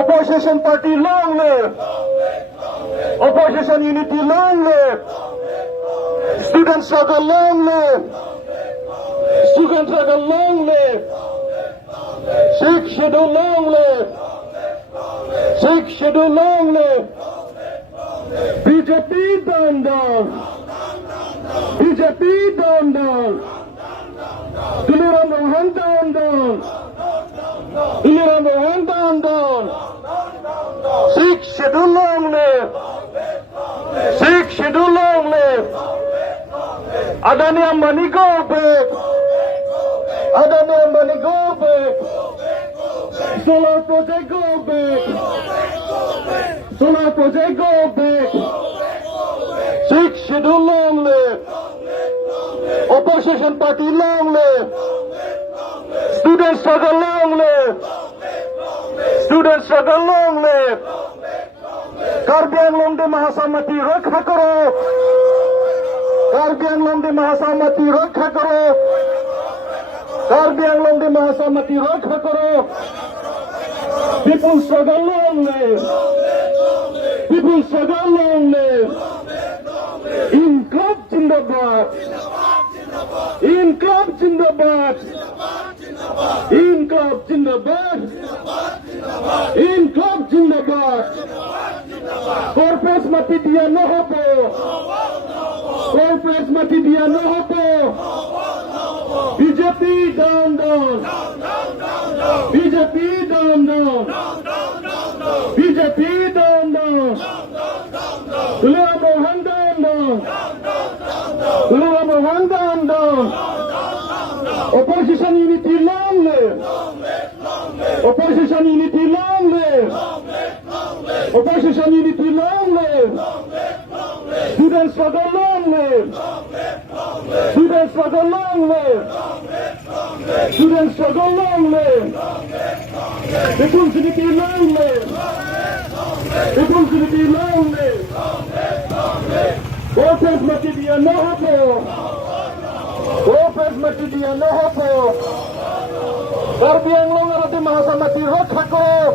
Opposition party, long live! Opposition unity, long live! Student struggle, long live! Student struggle, long live! Sixth schedule, long live! Sixth schedule, long live! BJP down down! BJP down down! Tuliram Mohan down down! Tuliram Mohan down down! Sixth schedule, long live! Sixth schedule, long live! Adani Ambani, go back! Adani Ambani, go back! Solar project, go back! Solar project, go back! Sixth schedule, long live! Opposition party, long live! Student struggle, long live! Student struggle, long live! Karbi Anglong de Mahasamati, rakha karo! Karbi Anglong de Mahasamati, rakha karo! Karbi Anglong de Mahasamati, rakha karo! People struggle, long live! People struggle, long live! Inqilab Jindabad! Inqilab Jindabad! Inqilab Jindabad! Inqilab Jindabad! Corpus mati dia no hobo! Corpus mati dia no hobo! BJP down down! BJP down down! BJP down down! Tuliram Mohan down down! Tuliram Mohan down down! Opposition unity, long live! Opposition unity, long live! Opposition unity, long live! Student struggle, long live! Student struggle, long live! Student struggle, long live! People's unity, long live! People's unity, long live! Corpus mati dia no hobo! Corpus mati dia no hobo! Karbi Anglong arati Mahasamati, rakha karo!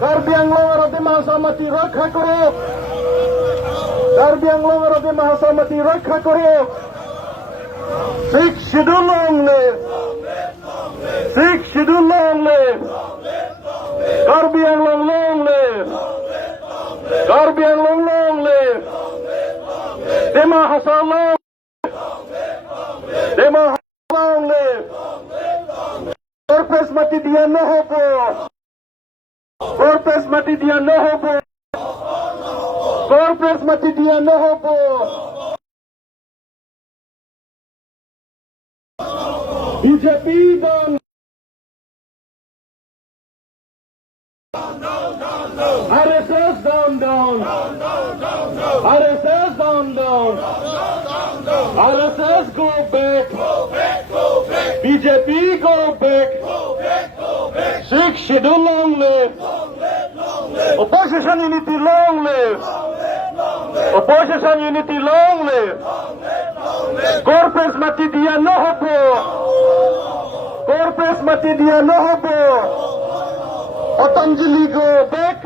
Karbi Anglong arati Mahasamati, rakha karo! Karbi Anglong arati Mahasamati, rakha karo! Sixth schedule, long live! Sixth schedule, long live! Karbi Anglong, long live! Karbi Anglong, long live! Dema Hassan, long live! Dema Hassan, long live! Corpus mati dia no hobo! Corpus mati dia no hobo! Corpus mati dia no hobo! BJP down! RSS down down! RSS down down! RSS go back! BJP go back! Sixth schedule, long live! Opposition unity, long live! Opposition unity, long live! Corpus mati dia no hobo! Corpus mati dia no hobo! Patanjali go back!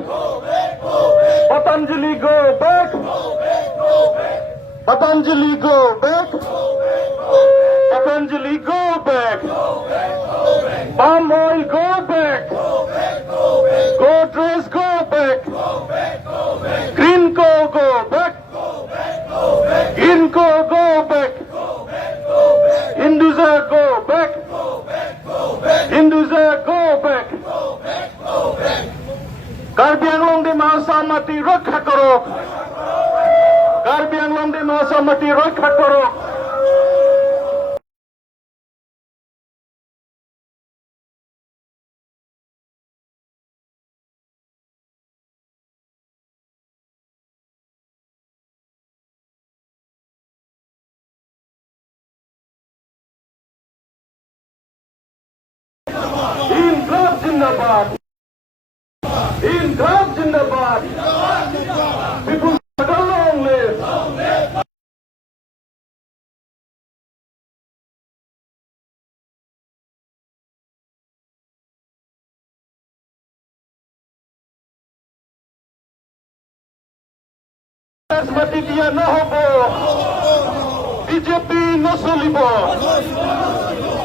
Patanjali go back! Patanjali go back! Patanjali go back! Palm oil go back! Godrej go back! Greenko go back! Greenko go back! Hinduza go back! Hinduza go back! Karbi Anglong de Mahasamati, rakha karo! Karbi Anglong de Mahasamati, rakha karo! Inqilab Jindabad! Inqilab Jindabad! People struggle, long live! Congress মাটি দিয়া নহব BJP নচলিব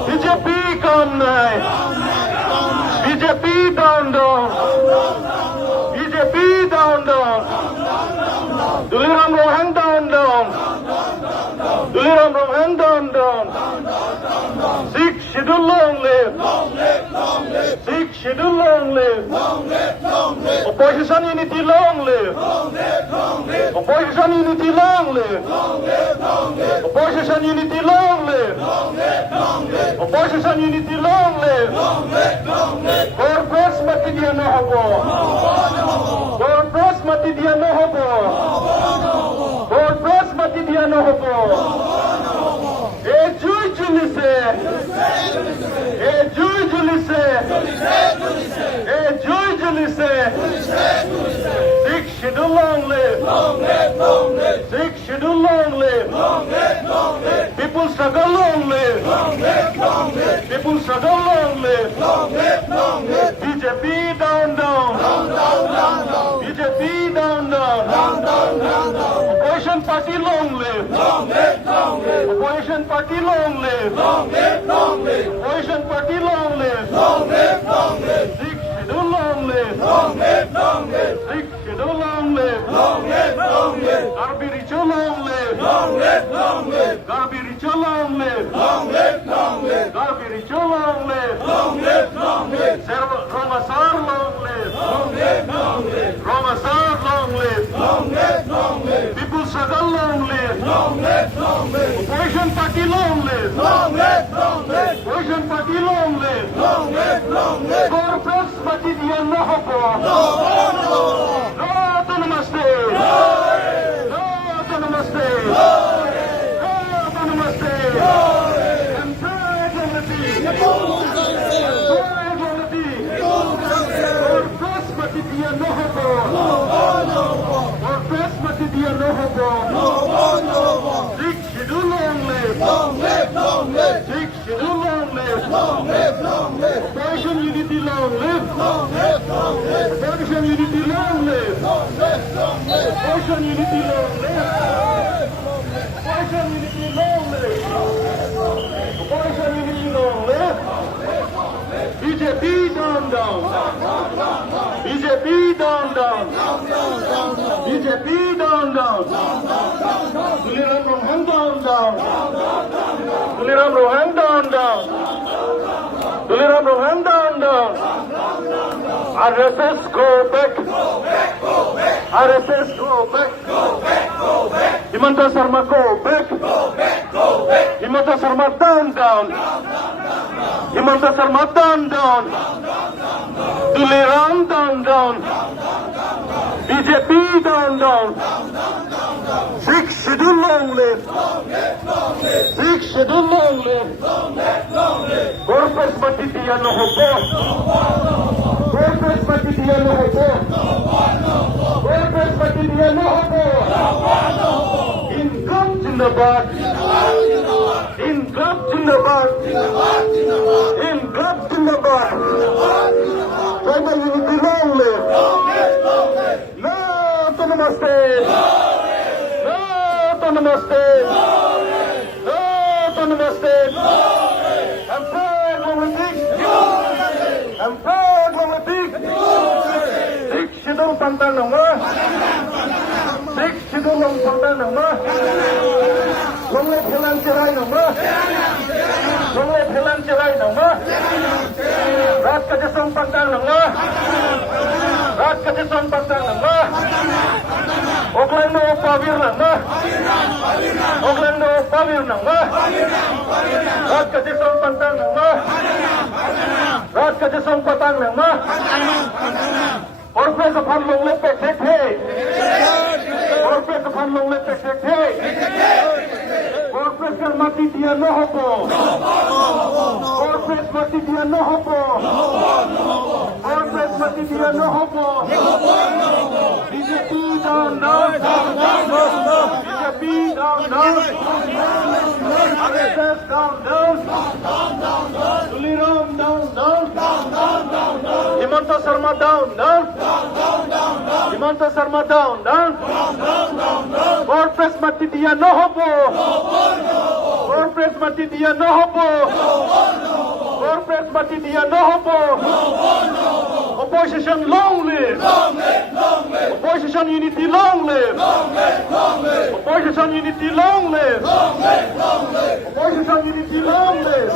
BJP কাম নাই BJP down down BJP down down Duliram Rohan down down Duliram Rohan down down Sikh schedule long live Sikh schedule long live Opposition unity long live Opposition unity long live Opposition unity long live Opposition unity long live Corporate mati dia no hobo Corporate mati dia no hobo Corporate mati dia no hobo E jui julise E jui julise E jui julise Sikh schedule long live Sikh schedule long live People struggle long live People struggle long live BJP down down BJP down down Opposition party long live Opposition party long live Opposition party long live Sikh schedule long live Sikh schedule long live Garbi ritual long live Garbi ritual long live Garbi ritual long live Ramasar long live Ramasar long live People struggle long live Opposition party long live Opposition party long live Corporate party diya no hobo No to namaste No to namaste No to namaste And pray unity Pray unity Corporate party diya no hobo Corporate party diya no hobo Sikh schedule long live Sikh schedule long live Opposition unity long live Opposition unity long live Opposition unity long live Opposition unity long live Opposition unity long live BJP down down BJP down down BJP down down Duliram Rohan down down Duliram Rohan down down Duliram Rohan down down RSS go back RSS go back Himanta Sharma go back Himanta Sharma down down Himanta Sharma down down Duliram down down BJP down down Sikh schedule long live Sikh schedule long live Corporate party diya no hobo Corporate party diya no hobo Corporate party diya no hobo Income Jindabad Income Jindabad Income Jindabad Tribal unity long live No to namaste No to namaste No to namaste I'm proud Lamatik I'm proud Lamatik Sikh schedule pantang nama Sikh schedule long pantang nama Long le phelan cherai nama Long le phelan cherai nama Rat ka jasong pantang nama Rat ka jasong pantang nama Oakland no pavir nama Oakland no pavir nama Rat ka jasong pantang nama Rat ka jasong pantang nama Corporate ka phan long le pe thek the Corporate ka phan long le pe thek the Corporate ka mati diya no hobo Corporate mati diya no hobo Corporate mati diya no hobo BJP down down BJP down down RSS down down Duliram down down Himanta Sharma down down Himanta Sharma down. Corpus mati dia no hobo. Corpus mati dia no hobo. Corpus mati dia no hobo. Opposition long live. Opposition unity long live. Opposition unity long live. Opposition unity long live.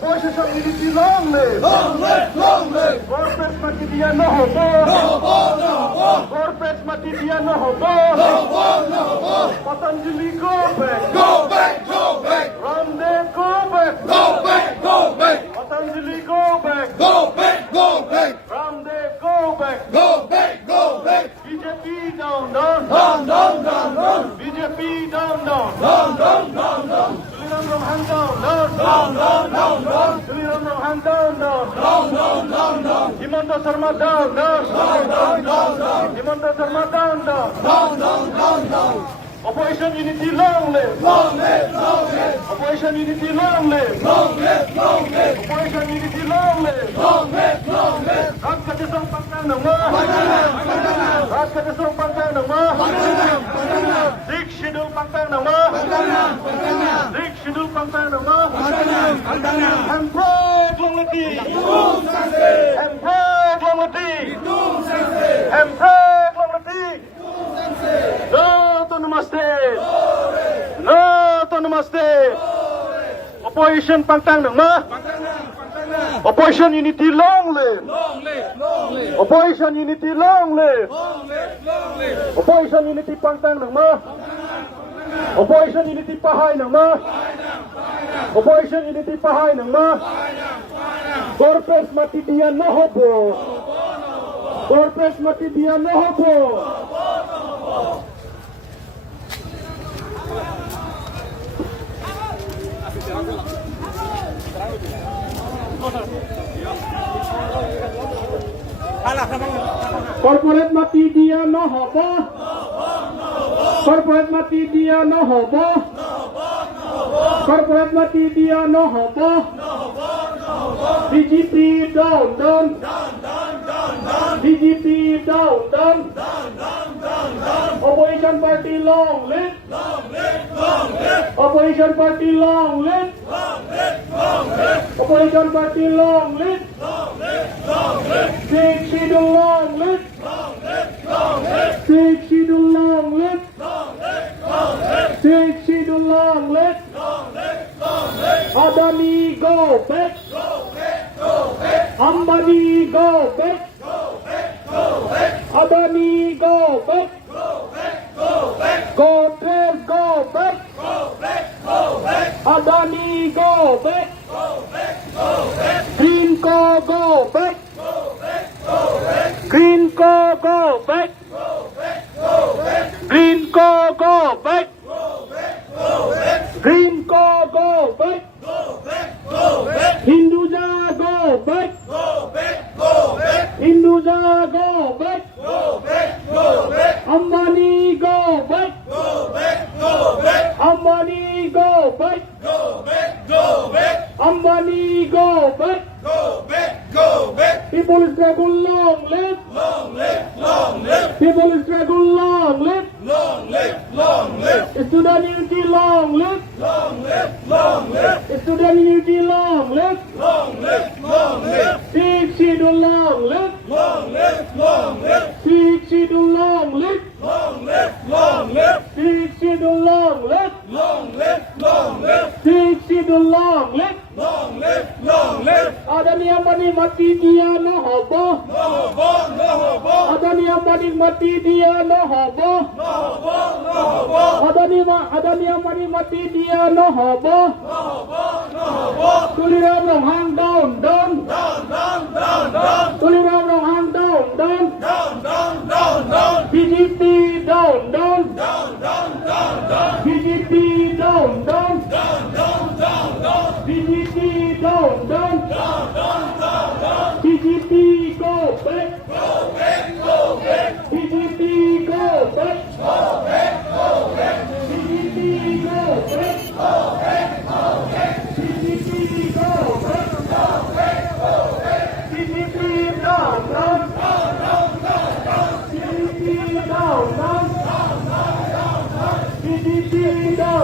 Opposition unity long live. Corpus mati dia no hobo. Corpus mati dia no hobo. Patanjali go back. Ramdev go back. Patanjali go back. Ramdev go back. BJP down. BJP down. Tuliram Rohan down. Tuliram Rohan down. Himanta Sharma down. Himanta Sharma down. Opposition unity long live. Opposition unity long live. Opposition unity long live. Raskadisong Pangkang ng mga. Raskadisong Pangkang ng mga. Sixth Schedule Pangkang ng mga. Sixth Schedule Pangkang ng mga. Emperor Longlati. Emperor Longlati. Emperor Longlati. No to namaste. No to namaste. Opposition Pangkang ng mga. Opposition unity long live. Opposition unity long live. Opposition unity Pangkang ng mga. Opposition unity pahay ng mga. Opposition unity pahay ng mga. Corpus mati dia no hobo. Corpus mati dia no hobo. Corporate mati dia no hobo. Corporate mati dia no hobo. Corporate mati dia no hobo. BJP down. BJP down. Opposition party long live. Opposition party long live. Opposition party long live. Sixth Schedule long live. Sixth Schedule long live. Sixth Schedule long live. Adani go back. Ambani go back. Adani go back. Godrej go back. Adani go back. Greenko go back. Greenko go back. Greenko go back. Greenko go back. Hinduja go back. Hinduja go back. Ambani go back. Ambani go back. Ambani go back. People's struggle long live. People's struggle long live. Student unity long live. Student unity long live. Sixth Schedule long live. Sixth Schedule long live. Sixth Schedule long live. Sixth Schedule long live. Adani Ambani mati dia no hobo. Adani Ambani mati dia no hobo. Adani Ambani mati dia no hobo. Tuliram Rohan down. Tuliram Rohan down. BJP down. BJP down. BJP down. BJP go back. BJP go back. BJP go back. BJP go back. BJP down.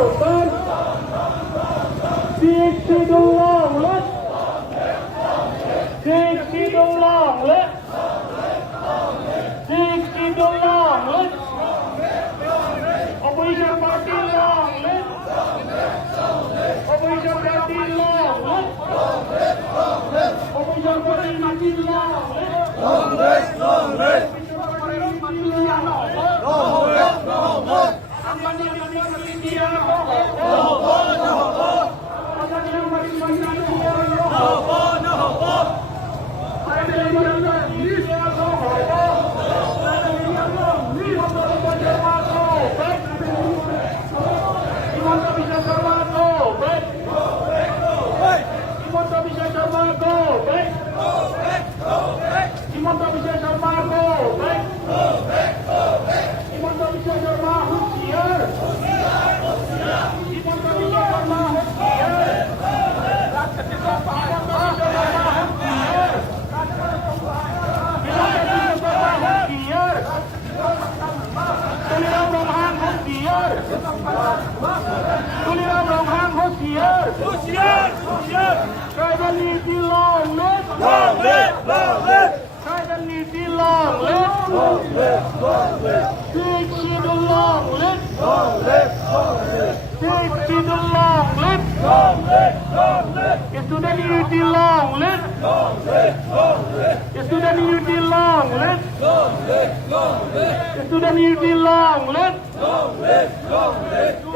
Sultan. Seek Sidong Long Lit. Seek Sidong Long Lit. Seek Sidong Long Lit. Opposition Party Long Lit. Opposition Party Long Lit. Opposition Party Long Lit. Student Unity Long Lit. Student Unity Long Lit. Student Unity Long Lit.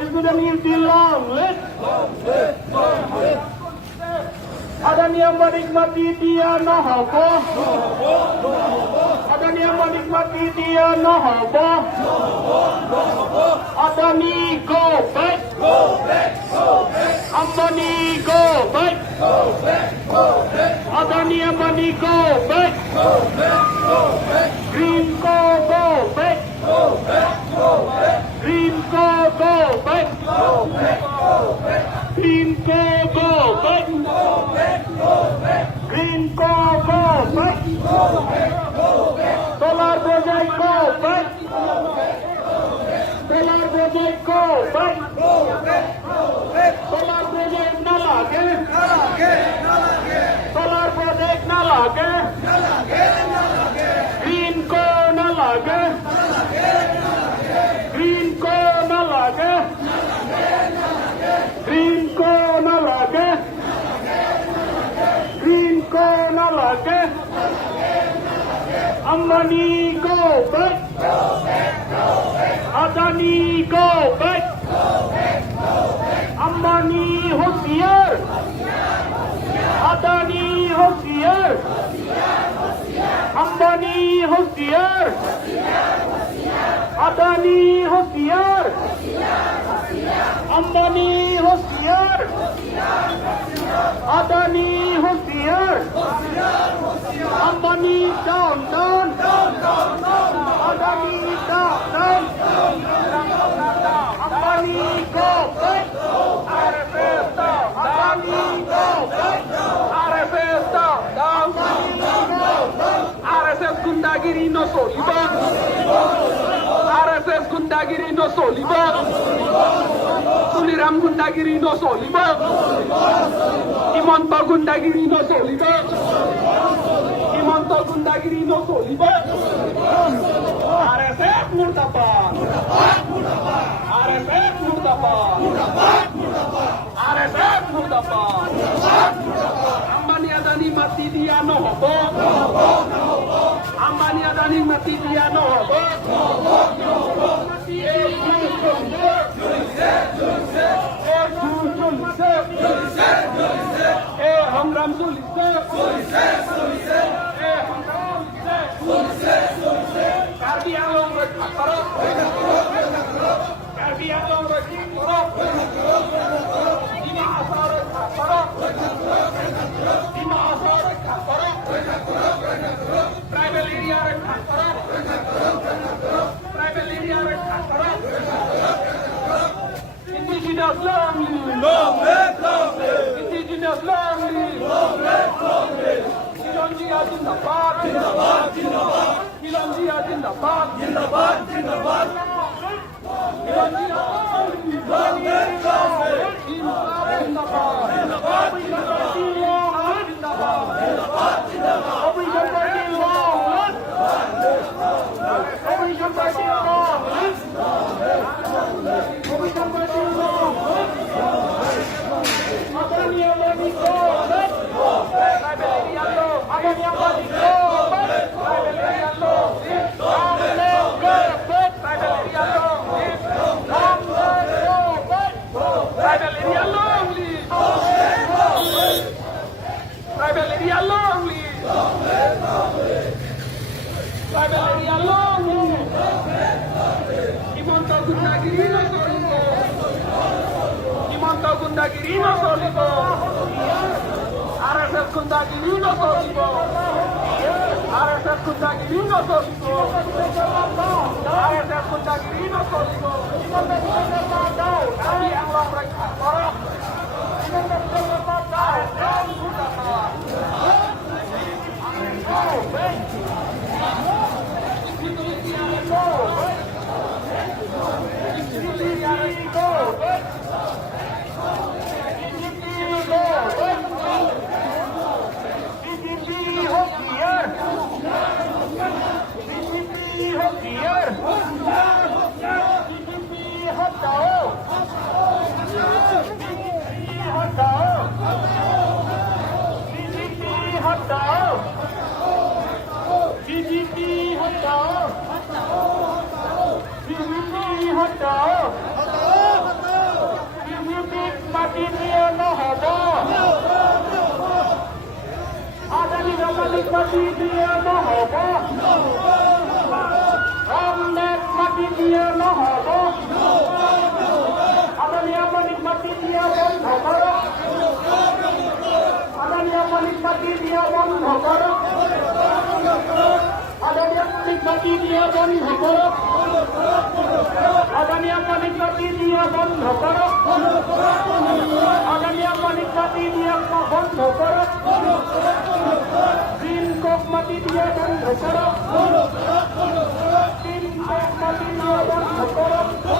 Student Unity Long Lit. Ada yang menikmati dia nahaba. Ada yang menikmati dia nahaba. Ada ni go back. Ambani go back. Ada ni Ambani go back. Green go back. Green go back. Green go back. Green go back. Solar project go back. Solar project go back. Solar project na lage. Solar project na lage. Green go na lage. Green go na lage. Green go na lage. Green go na lage. Ambani go back. Adani go back. Ambani होशियार. Adani होशियार. Ambani होशियार. Adani होशियार. Ambani होशियार. Adani होशियार. Ambani down. Adani down. Ambani go back. RFS down. Adani go back. RFS down. RSS gundagiri no soliba. RSS gundagiri no soliba. Tuliram gundagiri no soliba. Imonto gundagiri no soliba. Imonto gundagiri no soliba. RSS murtabad. RSS murtabad. RSS murtabad. Ambani Adani mati dia no hobo. Ambani Adani mati dia no hobo. Hamram Sulise. Karbi Along Rakharap. Karbi Along Rakharap. Dima Asar Rakharap. Dima Asar Rakharap. Tribal area Rakharap. Tribal area Rakharap. Indigenous long live. Long live, long live. Indigenous long live. Long live, long live. Milonjia Jindabad. Jindabad, Jindabad. Milonjia Jindabad. Jindabad, Jindabad. Milonjia long live. Gundagiri no solibo, RSS Gundagiri no solibo, RSS Gundagiri no solibo, RSS Gundagiri no solibo. Kami Allah mereka korok. Mati dia mahaba, Ramnet mati dia mahaba, adanya menikmati dia bangsa barat, adanya menikmati dia bangsa barat, adanya menikmati dia bangsa barat, adanya menikmati dia bangsa barat, adanya menikmati dia bangsa barat. Kok mati dia dan bersorak, tim kok mati dia dan bersorak, tim mati dia dan bersorak,